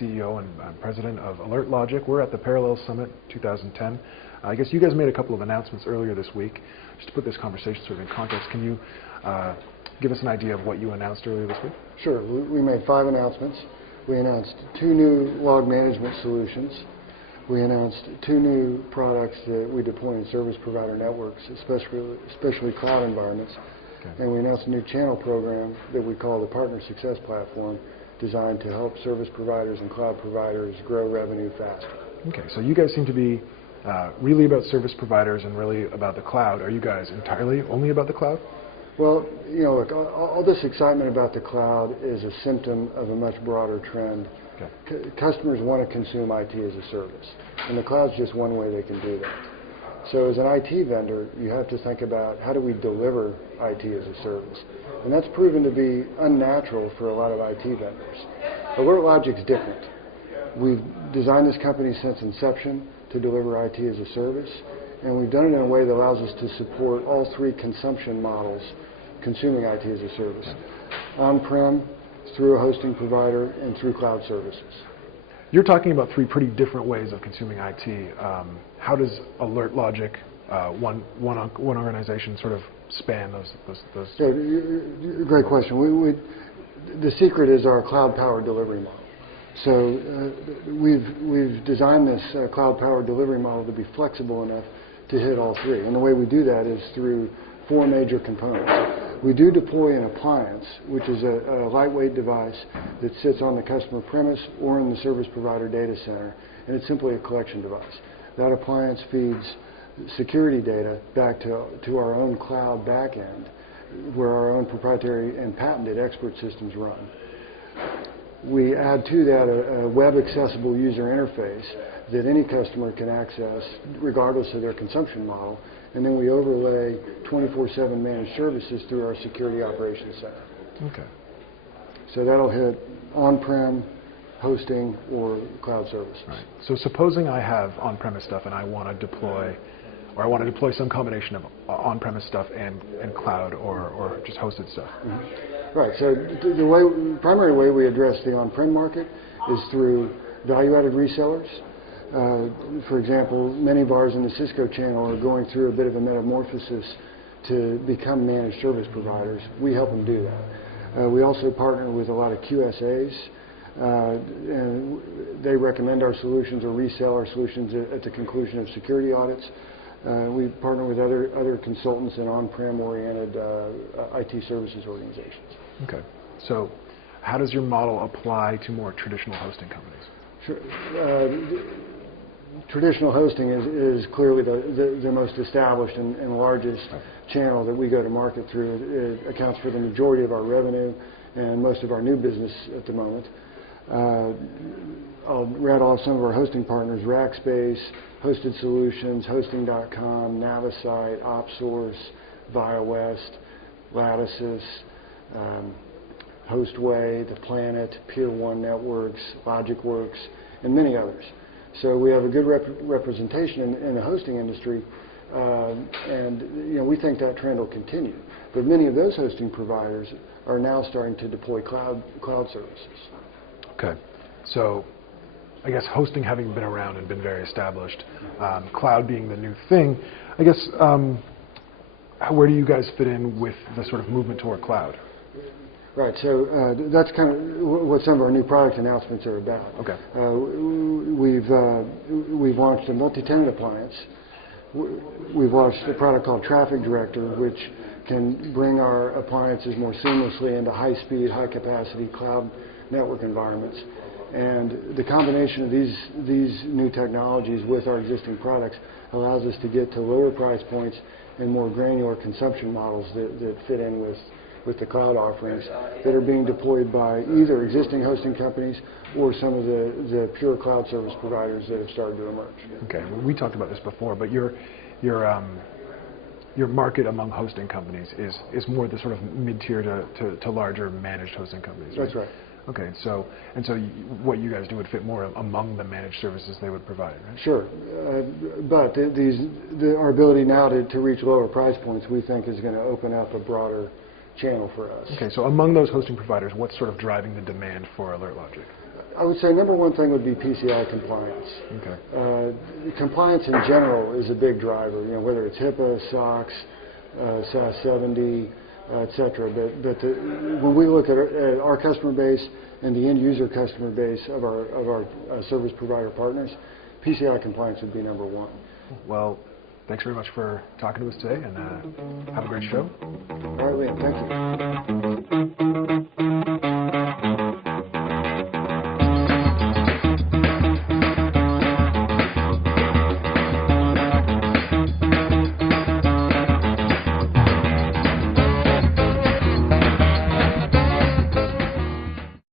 CEO and President of Alertlogic. We're at the Parallel Summit 2010. I guess you guys made a couple of announcements earlier this week. Just to put this conversation sort of in context, can you give us an idea of what you announced earlier this week? Sure. We made 5 announcements. We announced 2 new log management solutions. We announced 2 new products that we deploy in service provider networks, especially cloud environments. Okay. And we announced a new channel program that we call the Partner Success Platform, designed to help service providers and cloud providers grow revenue faster. Okay, so you guys seem to be really about service providers and really about the cloud. Are you guys entirely only about the cloud? Well, you know, look, all this excitement about the cloud is a symptom of a much broader trend. Okay. Customers want to consume IT as a service, and the cloud's just one way they can do that. So as an IT vendor, you have to think about how do we deliver IT as a service. And that's proven to be unnatural for a lot of IT vendors. Alertlogic's different. We've designed this company since inception to deliver IT as a service, and we've done it in a way that allows us to support all 3 consumption models, consuming IT as a service. On-prem, through a hosting provider, and through cloud services. You're talking about 3 pretty different ways of consuming IT. How does Alertlogic, one organization, sort of span those? Yeah, great question. The secret is our cloud-powered delivery model. So we've designed this cloud-powered delivery model to be flexible enough to hit all 3. And the way we do that is through 4 major components. We do deploy an appliance, which is a lightweight device that sits on the customer premise or in the service provider data center, and it's simply a collection device. That appliance feeds security data back to our own cloud backend, where our own proprietary and patented expert systems run. We add to that a web-accessible user interface that any customer can access regardless of their consumption model, and then we overlay 24/7 managed services through our security operations center. Okay. So that'll hit on-prem, hosting, or cloud services. Right. So supposing I have on-premise stuff and I want to deploy, or I want to deploy some combination of on-premise stuff and cloud or just hosted stuff. Mm-hmm. Right. So the primary way we address the on-prem market is through value-added resellers. For example, many VARs in the Cisco channel are going through a bit of a metamorphosis to become managed service providers. We help them do that. We also partner with a lot of QSAs, and they recommend our solutions or resell our solutions at the conclusion of security audits. We partner with other consultants and on-prem oriented IT services organizations. Okay. So how does your model apply to more traditional hosting companies? Sure. Traditional hosting is clearly the most established and largest channel that we go to market through. It accounts for the majority of our revenue and most of our new business at the moment. I'll rattle off some of our hosting partners: Rackspace, Hosted Solutions, Hosting.com, Navisite, OpSource, ViaWest, Lattices, Hostway, The Planet, Pier 1 Networks, LogicWorks, and many others. So we have a good representation in the hosting industry, and you know, we think that trend will continue. But many of those hosting providers are now starting to deploy cloud services. Okay. So I guess hosting having been around and been very established, cloud being the new thing, I guess where do you guys fit in with the sort of movement toward cloud? Right, so that's kind of what some of our new product announcements are about. Okay. We've launched a multi-tenant appliance. We've launched a product called Traffic Director, which can bring our appliances more seamlessly into high-speed, high-capacity cloud network environments. And the combination of these new technologies with our existing products allows us to get to lower price points and more granular consumption models that fit in with the cloud offerings that are being deployed by either existing hosting companies or some of the pure cloud service providers that have started to emerge. Okay, well, we talked about this before, but your market among hosting companies is more the sort of mid-tier to larger managed hosting companies, right? That's right. Okay, so what you guys do would fit more among the managed services they would provide, right? Sure, but our ability now to reach lower price points, we think, is going to open up a broader channel for us. Okay, so among those hosting providers, what's sort of driving the demand for Alertlogic? I would say number one thing would be PCI compliance. Okay. Compliance in general is a big driver, whether it's HIPAA, SOX, SAS 70, et cetera. But when we look at our customer base and the end user customer base of our service provider partners, PCI compliance would be number one. Well, thanks very much for talking to us today, and have a great show. All right, Liam, thank you.